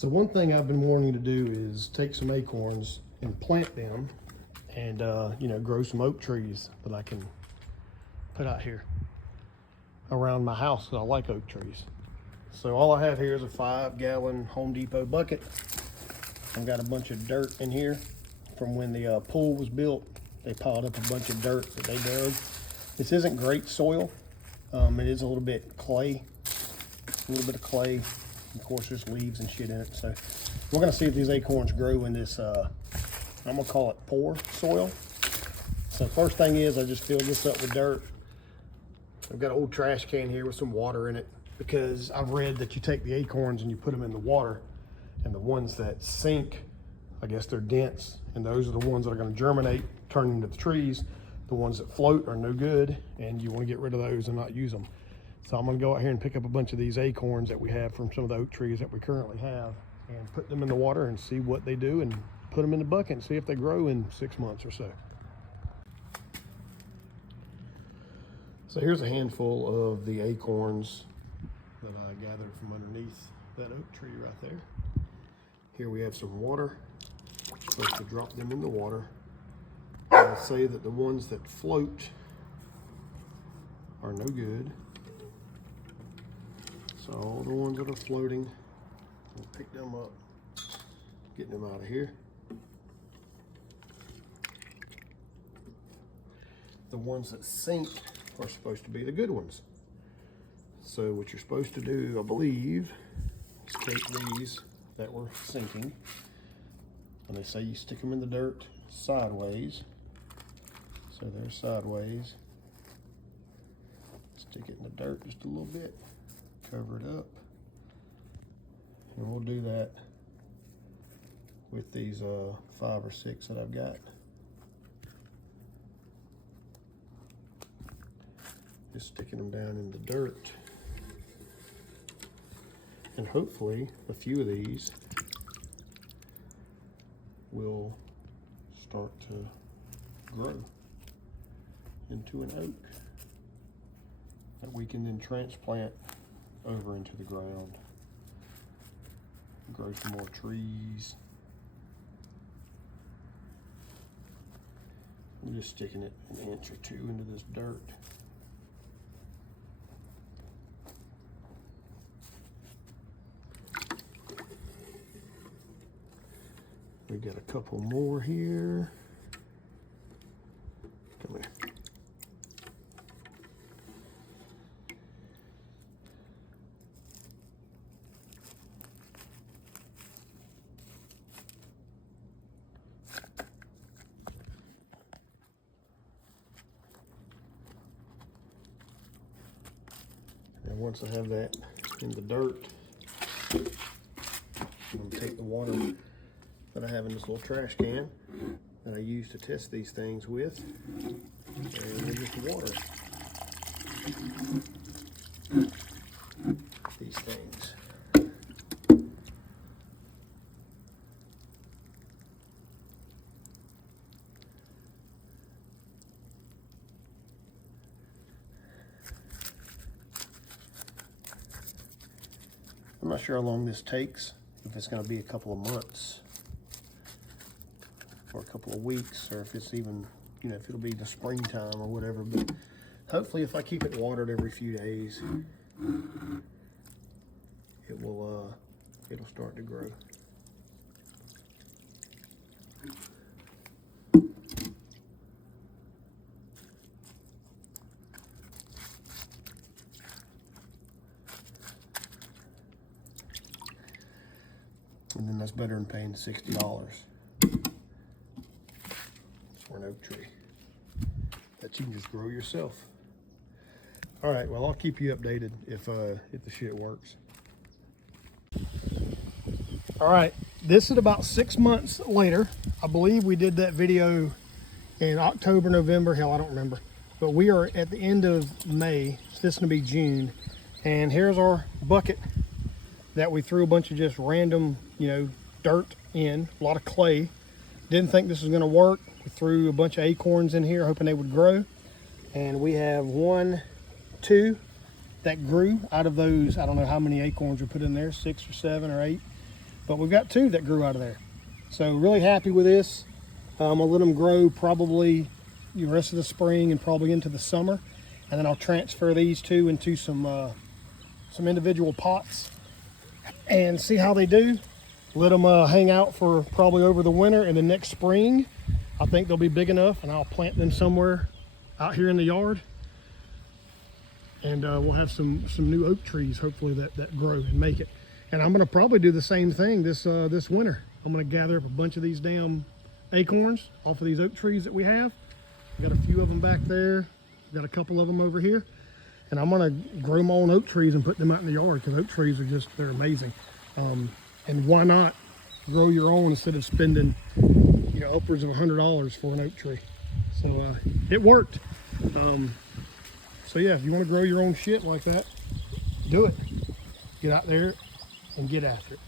So one thing I've been wanting to do is take some acorns and plant them and, you know, grow some oak trees that I can put out here around my house, because I like oak trees. So all I have here is a 5-gallon Home Depot bucket. I've got a bunch of dirt in here from when the pool was built. They piled up a bunch of dirt that they dug. This isn't great soil. It is a little bit clay, a little bit of clay. Of course, there's leaves and shit in it. So we're gonna see if these acorns grow in this, I'm gonna call it poor soil. So first thing is, I just filled this up with dirt. I've got an old trash can here with some water in it, because I've read that you take the acorns and you put them in the water, and the ones that sink, I guess they're dense, and those are the ones that are gonna germinate, turn into the trees. The ones that float are no good, and you wanna get rid of those and not use them. So I'm gonna go out here and pick up a bunch of these acorns that we have from some of the oak trees that we currently have, and put them in the water and see what they do, and put them in the bucket and see if they grow in 6 months or so. So here's a handful of the acorns that I gathered from underneath that oak tree right there. Here we have some water. We're supposed to drop them in the water. I'll say that the ones that float are no good. So all the ones that are floating, we'll pick them up, getting them out of here. The ones that sink are supposed to be the good ones. So what you're supposed to do, I believe, is take these that were sinking, and they say you stick them in the dirt sideways. So they're sideways. Stick it in the dirt just a little bit, cover it up, and we'll do that with these 5 or 6 that I've got. Just sticking them down in the dirt, and hopefully a few of these will start to grow into an oak that we can then transplant over into the ground, grow some more trees. I'm just sticking it an inch or 2 into this dirt. We got a couple more here. Come here. And once I have that in the dirt, I'm gonna take the water that I have in this little trash can that I use to test these things with, and we just water these things. I'm not sure how long this takes, if it's going to be a couple of months or a couple of weeks, or if it's even, you know, if it'll be the springtime or whatever. But hopefully if I keep it watered every few days, it will it'll start to grow. And then that's better than paying $60 for an oak tree that you can just grow yourself. All right, well, I'll keep you updated if the shit works. All right, this is about 6 months later. I believe we did that video in October, November, hell, I don't remember. But we are at the end of May, it's gonna be June, and here's our bucket that we threw a bunch of just random, you know, dirt in, a lot of clay. Didn't think this was gonna work. We threw a bunch of acorns in here, hoping they would grow. And we have 1, 2 that grew out of those. I don't know how many acorns we put in there, 6 or 7 or 8. but we've got 2 that grew out of there. So really happy with this. I'm gonna let them grow probably the rest of the spring and probably into the summer, and then I'll transfer these 2 into some individual pots and see how they do. Let them hang out for probably over the winter, and then next spring I think they'll be big enough, and I'll plant them somewhere out here in the yard, and we'll have some new oak trees hopefully that grow and make it. And I'm gonna probably do the same thing this winter. I'm gonna gather up a bunch of these damn acorns off of these oak trees that we have. We got a few of them back there, got a couple of them over here, and I'm gonna grow my own oak trees and put them out in the yard, because oak trees are just, they're amazing. And why not grow your own instead of spending, you know, upwards of $100 for an oak tree? So it worked. So yeah, if you want to grow your own shit like that, do it. Get out there and get after it.